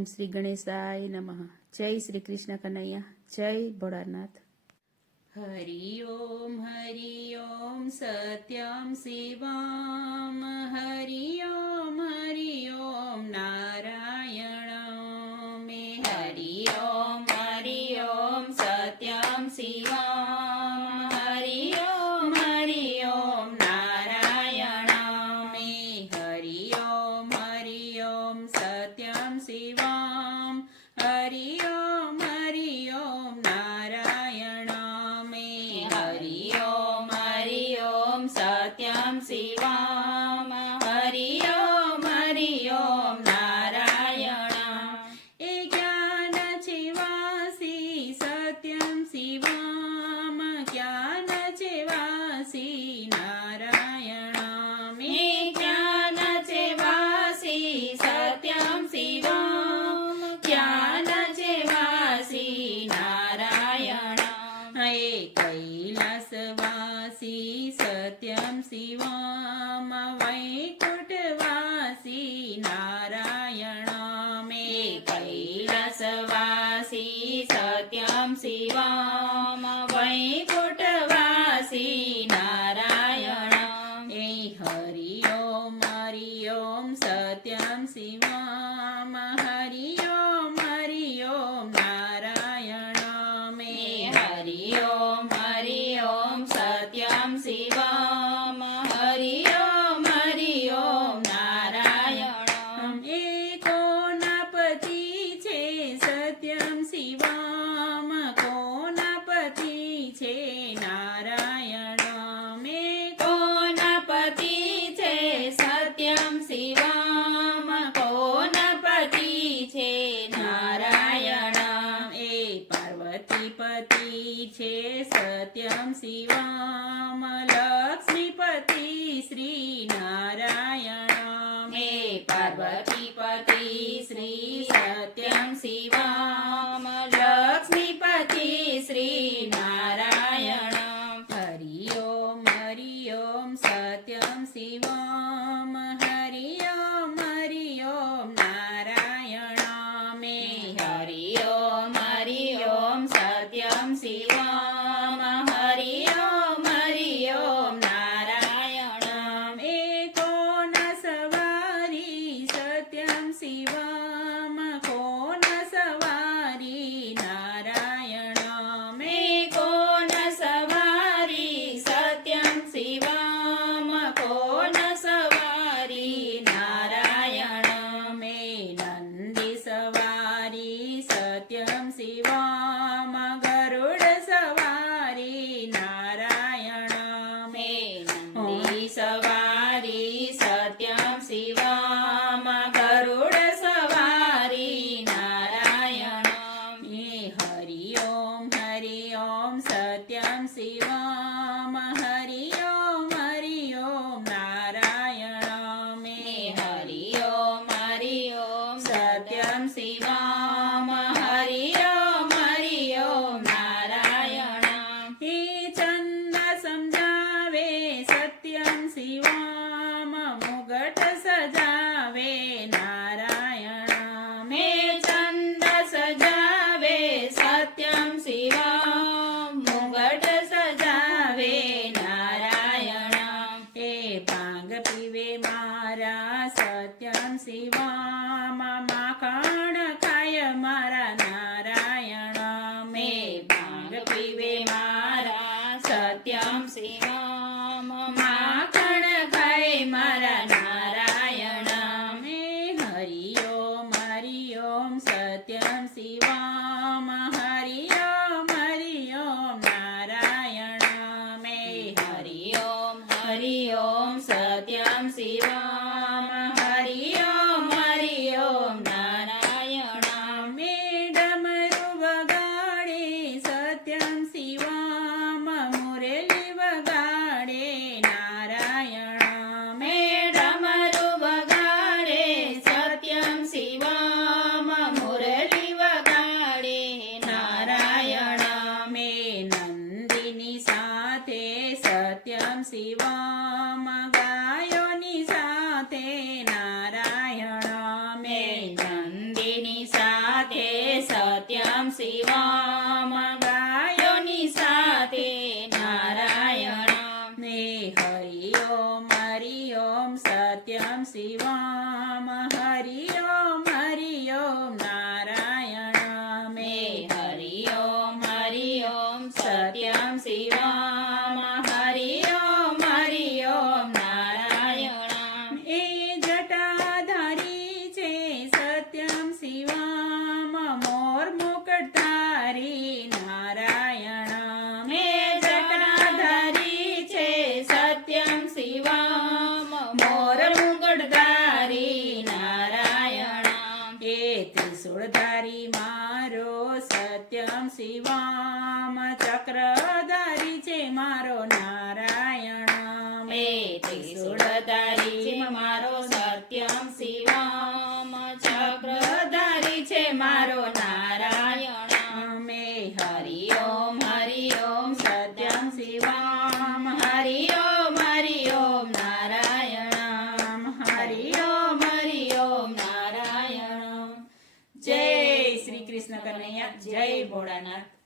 ओम श्री गणेशाय नमः। जय श्री कृष्ण कन्हैया, जय भोलानाथ। हरि ओम सत्यं शिवम, हरि ओम नारायण मे। हरि ओम सत्यं शिवम, हरि ओम नारायण मे। हरि ओम सत्यं शिवम, हरि ओम नारायण मे। हरि ओम सत्यं शिवम, हरि ओम नारायण। ए ज्ञान चेवासी सत्यं शिवम, ज्ञान चेवासी नारायण मे। ज्ञान चेवासी सत्यं शिवम, ज्ञान चेवासी नारायण। हे कैलासवासी सत्यं शिवम, वैकुंठवासी नारायण मे। कैलासवासी सत्यं शिवम, वैकुंठवासी नारायण। हे हरि ओम सत्यं शिवम, हरि ओम नारायण मे। हरि ओम सत्यं शिवम, हरि ओम नारायण। एकोनापति छे सत्यं शिवम, कोनापति छे नारायण मे। कोनापति छे सत्यं शिवम, कोनापति छे नारायण। ए पार्वतीपति छे सत्यं शिवम, लक्ष्मीपति श्री नारायण मे। पार्वतीपति श्री सत्यं शिवम, लक्ष्मीपति श्री नारायण। हरि ओम सत्यं शिवम, हरि ओम नारायण मे। हरि ओम सत्यं शिवम, हरि ओम नारायण। एकोन सवारी सत्यं शिवम, कोन सवारी नारायण मे। कोन सवारी सत्यं शिवम, कोन सवारी नारायण मे। नंदी सवारी सत्यं शिवम, गरुड सवारी नारायण मे। नंदी सवारी सत्यं शिवम, गरुड सवारी नारायण मे। हरि ओम सत्यं शिवम, हरि ओम नारायण मे। हरि ओम सत्यं शिवम, हरि ओम नारायण। हे चंद समजावे सत्यं शिवम, मुगट सजावे नारायण मे। चंद सजावे सत्यं शिवम, मुगट सजावे नारायण। हे भांग पीवे मारा सत्यं शिवम, माखण खाय मारा नारायण मे। भांग पीवे मारा सत्यं शिवम, माखण खाय मारा नारायण मे। हरि ओम सत्यं शिवम, हरि ओम नारायण मे। हरि ओम सत्यं शिवम, हरि ओम नारायण मे। डमरू वगाड़े सत्यं शिवम, मुरली वगाड़े नारायण मे। डमरू वगाड़े सत्यं शिवम, मुरली वगाड़े नारायण मे। नंदिनी साथे सत्यं शिवम, गायोनी साथे नारायण मे। नंदिनी શિવામ હરિ ઓમ નારાયણ એ જટાધારી છે સત્યમ શિવામ મોર મુકટધારી નારાયણ એ જટાધારી છે સત્યમ શિવામ મોર મુકટધારી નારાયણ એ ત્રિશૂળધારી મારો સત્યમ શિવામ ચક્રધારી છે મારો નારાયણ એ ત્રિશૂળધારી છે મારો સત્યમ શિવામ ચક્રધારી છે મારો નારાયણ મે હરિ ઓમ સત્યમ શિવામ હરિ ઓમ નારાયણ હરિ ઓમ નારાયણ જય શ્રી કૃષ્ણ કનૈયા જય ભોળાનાથ